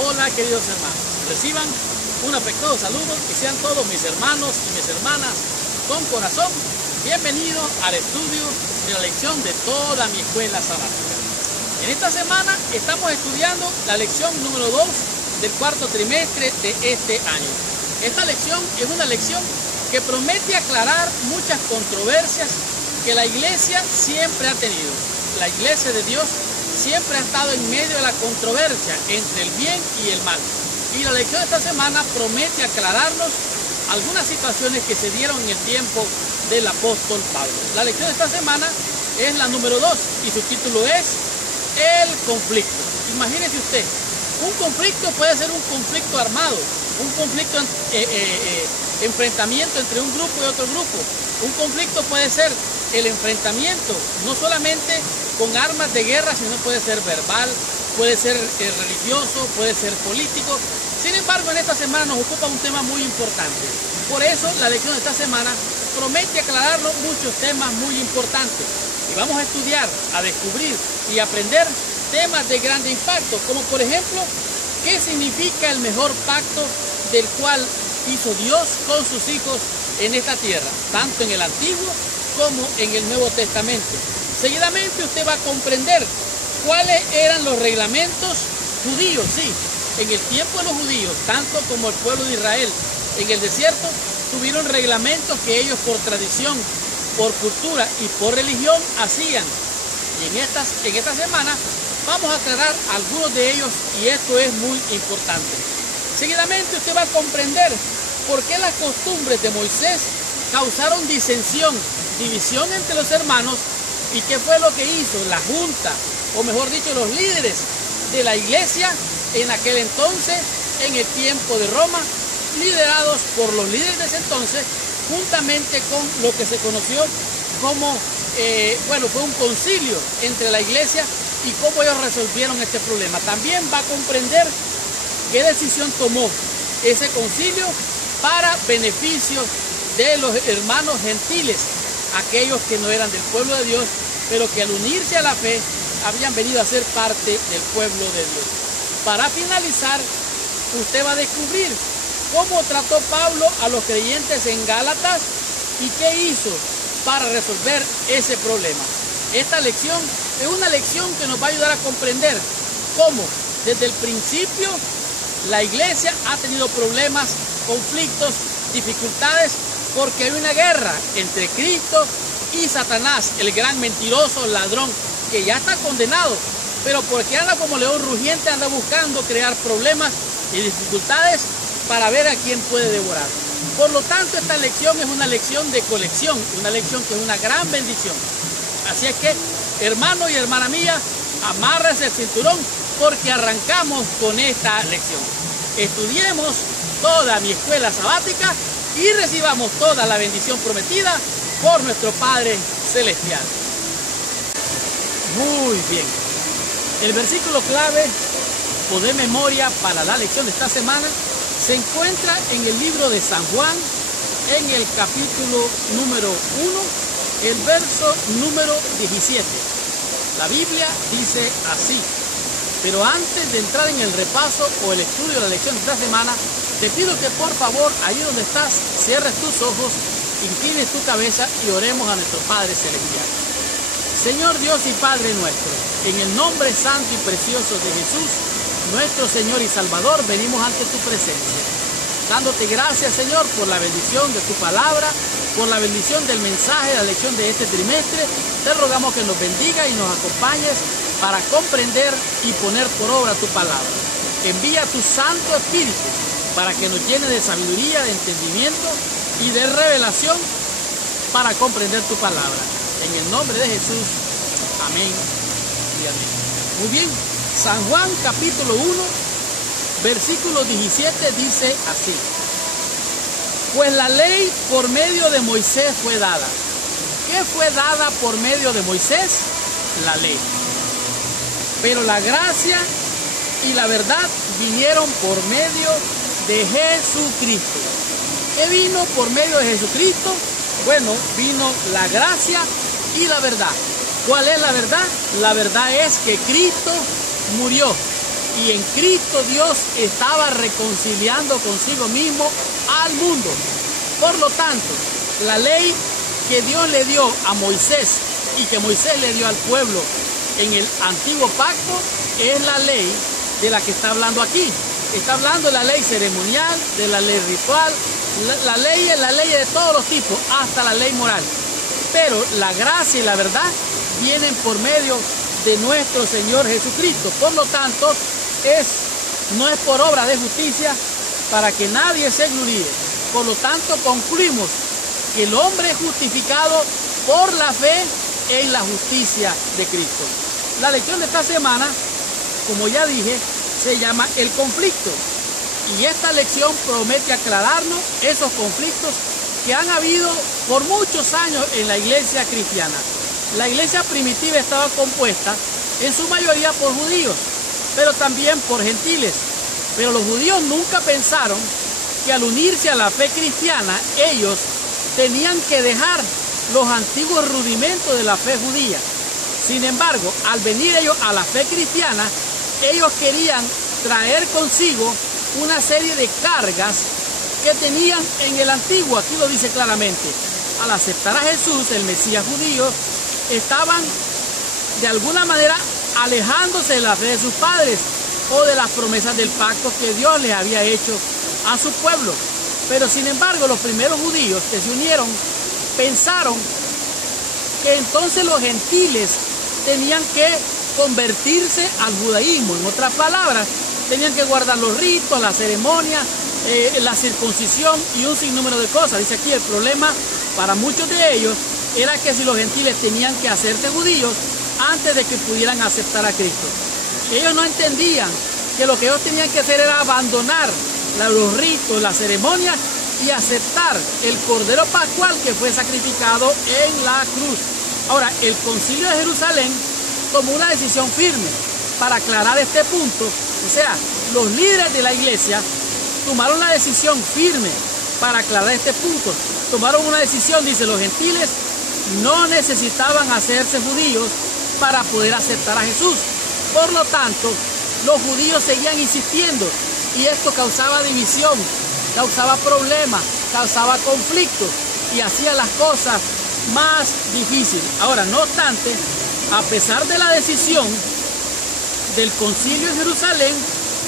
Hola queridos hermanos, reciban un afectuoso saludo y sean todos mis hermanos y mis hermanas con corazón bienvenidos al estudio de la lección de toda mi escuela sabática. En esta semana estamos estudiando la lección número 2 del cuarto trimestre de este año. Esta lección es una lección que promete aclarar muchas controversias que la iglesia siempre ha tenido. La iglesia de Dios siempre ha estado en medio de la controversia entre el bien y el mal. Y la lección de esta semana promete aclararnos algunas situaciones que se dieron en el tiempo del apóstol Pablo. La lección de esta semana es la número 2 y su título es El conflicto. Imagínese usted, un conflicto puede ser un conflicto armado, un conflicto, enfrentamiento entre un grupo y otro grupo. Un conflicto puede ser el enfrentamiento, no solamente con armas de guerra, sino puede ser verbal, puede ser religioso, puede ser político. Sin embargo, en esta semana nos ocupa un tema muy importante. Por eso, la lección de esta semana promete aclararnos muchos temas muy importantes. Y vamos a estudiar, a descubrir y aprender temas de grande impacto, como por ejemplo, ¿qué significa el mejor pacto del cual hizo Dios con sus hijos en esta tierra, tanto en el Antiguo como en el Nuevo Testamento? Seguidamente usted va a comprender cuáles eran los reglamentos judíos, sí, en el tiempo de los judíos, tanto como el pueblo de Israel en el desierto, tuvieron reglamentos que ellos por tradición, por cultura y por religión hacían. Y en esta semana vamos a aclarar algunos de ellos y esto es muy importante. Seguidamente usted va a comprender por qué las costumbres de Moisés causaron disensión, división entre los hermanos y qué fue lo que hizo la junta, o mejor dicho, los líderes de la iglesia en aquel entonces, en el tiempo de Roma, liderados por los líderes de ese entonces, juntamente con lo que se conoció como, fue un concilio entre la iglesia y cómo ellos resolvieron este problema. También va a comprender qué decisión tomó ese concilio para beneficio de los hermanos gentiles, aquellos que no eran del pueblo de Dios, pero que al unirse a la fe habían venido a ser parte del pueblo de Dios. Para finalizar, usted va a descubrir cómo trató Pablo a los creyentes en Gálatas y qué hizo para resolver ese problema. Esta lección es una lección que nos va a ayudar a comprender cómo desde el principio la iglesia ha tenido problemas, conflictos, dificultades, porque hay una guerra entre Cristo y Satanás, el gran mentiroso, ladrón, que ya está condenado, pero porque anda como león rugiente, anda buscando crear problemas y dificultades para ver a quién puede devorar. Por lo tanto, esta lección es una lección de colección, una lección que es una gran bendición. Así es que, hermano y hermana mía, amárrese el cinturón porque arrancamos con esta lección. Estudiemos toda mi escuela sabática y recibamos toda la bendición prometida por nuestro Padre Celestial. Muy bien. El versículo clave o de memoria para la lección de esta semana se encuentra en el libro de San Juan, en el capítulo número 1, el verso número 17. La Biblia dice así: pero antes de entrar en el repaso o el estudio de la lección de esta semana, te pido que por favor, allí donde estás, cierres tus ojos, inclines tu cabeza y oremos a nuestro Padre Celestial. Señor Dios y Padre nuestro, en el nombre santo y precioso de Jesús, nuestro Señor y Salvador, venimos ante tu presencia, dándote gracias, Señor, por la bendición de tu palabra, por la bendición del mensaje de la lección de este trimestre. Te rogamos que nos bendiga y nos acompañes para comprender y poner por obra tu palabra. Envía tu Santo Espíritu para que nos llene de sabiduría, de entendimiento y de revelación para comprender tu palabra. En el nombre de Jesús, amén y amén. Muy bien, San Juan capítulo 1, versículo 17 dice así: pues la ley por medio de Moisés fue dada. ¿Qué fue dada por medio de Moisés? La ley. Pero la gracia y la verdad vinieron por medio de Jesucristo. ¿Qué vino por medio de Jesucristo? Bueno, vino la gracia y la verdad. ¿Cuál es la verdad? La verdad es que Cristo murió y en Cristo Dios estaba reconciliando consigo mismo al mundo. Por lo tanto, la ley que Dios le dio a Moisés y que Moisés le dio al pueblo en el antiguo pacto es la ley de la que está hablando aquí. Está hablando de la ley ceremonial, de la ley ritual, la ley es la ley de todos los tipos, hasta la ley moral. Pero la gracia y la verdad vienen por medio de nuestro Señor Jesucristo. Por lo tanto, no es por obra de justicia para que nadie se gloríe. Por lo tanto, concluimos que el hombre es justificado por la fe en la justicia de Cristo. La lección de esta semana, como ya dije, se llama el conflicto. Y esta lección promete aclararnos esos conflictos que han habido por muchos años en la iglesia cristiana. La iglesia primitiva estaba compuesta en su mayoría por judíos, pero también por gentiles. Pero los judíos nunca pensaron que al unirse a la fe cristiana, ellos tenían que dejar los antiguos rudimentos de la fe judía. Sin embargo, al venir ellos a la fe cristiana, ellos querían traer consigo una serie de cargas que tenían en el antiguo. Aquí lo dice claramente. Al aceptar a Jesús, el Mesías judío, estaban de alguna manera alejándose de la fe de sus padres o de las promesas del pacto que Dios les había hecho a su pueblo. Pero sin embargo, los primeros judíos que se unieron pensaron que entonces los gentiles tenían que convertirse al judaísmo. En otras palabras, tenían que guardar los ritos, la ceremonia, la circuncisión y un sinnúmero de cosas. Dice aquí, el problema para muchos de ellos era que si los gentiles tenían que hacerse judíos antes de que pudieran aceptar a Cristo. Ellos no entendían que lo que ellos tenían que hacer era abandonar los ritos, la ceremonia y aceptar el Cordero Pascual que fue sacrificado en la cruz. Ahora, el Concilio de Jerusalén tomó una decisión firme para aclarar este punto. O sea, los líderes de la iglesia tomaron la decisión firme para aclarar este punto. Tomaron una decisión, dice, los gentiles no necesitaban hacerse judíos para poder aceptar a Jesús. Por lo tanto, los judíos seguían insistiendo y esto causaba división, causaba problemas, causaba conflictos y hacía las cosas más difíciles. Ahora, no obstante, a pesar de la decisión del Concilio de Jerusalén,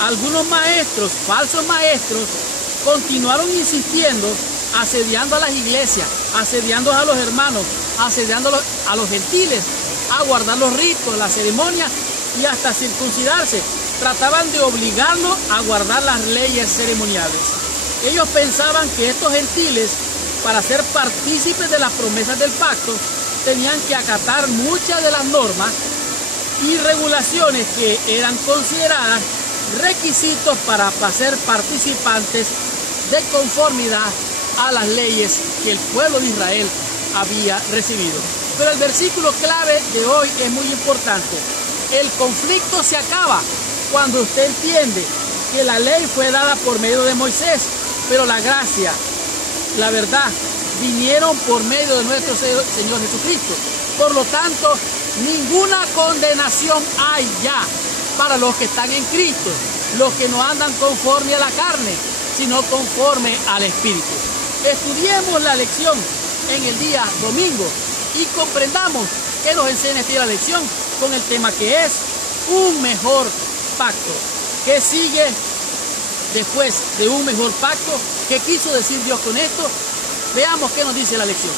algunos maestros, falsos maestros, continuaron insistiendo, asediando a las iglesias, asediando a los hermanos, asediando a los gentiles a guardar los ritos, la ceremonia y hasta circuncidarse. Trataban de obligarlos a guardar las leyes ceremoniales. Ellos pensaban que estos gentiles, para ser partícipes de las promesas del pacto, tenían que acatar muchas de las normas y regulaciones que eran consideradas requisitos para ser participantes de conformidad a las leyes que el pueblo de Israel había recibido. Pero el versículo clave de hoy es muy importante. El conflicto se acaba cuando usted entiende que la ley fue dada por medio de Moisés, pero la gracia, la verdad, vinieron por medio de nuestro Señor Jesucristo. Por lo tanto, ninguna condenación hay ya para los que están en Cristo, los que no andan conforme a la carne, sino conforme al Espíritu. Estudiemos la lección en el día domingo y comprendamos qué nos enseña esta lección con el tema que es un mejor pacto. ¿Qué sigue después de un mejor pacto? ¿Qué quiso decir Dios con esto? Veamos qué nos dice la lección.